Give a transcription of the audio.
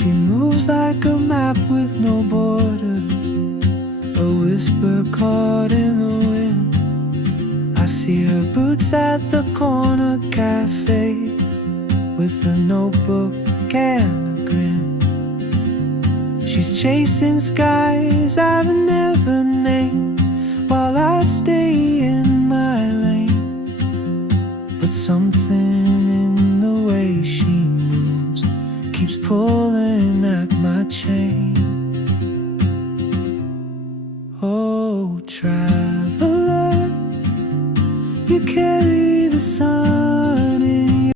She moves like a map with no borders, a whisper caught in the wind. I see her boots at the corner cafe, with a notebook and a grin. She's chasing skies I've never named, while I stay in my lane. But something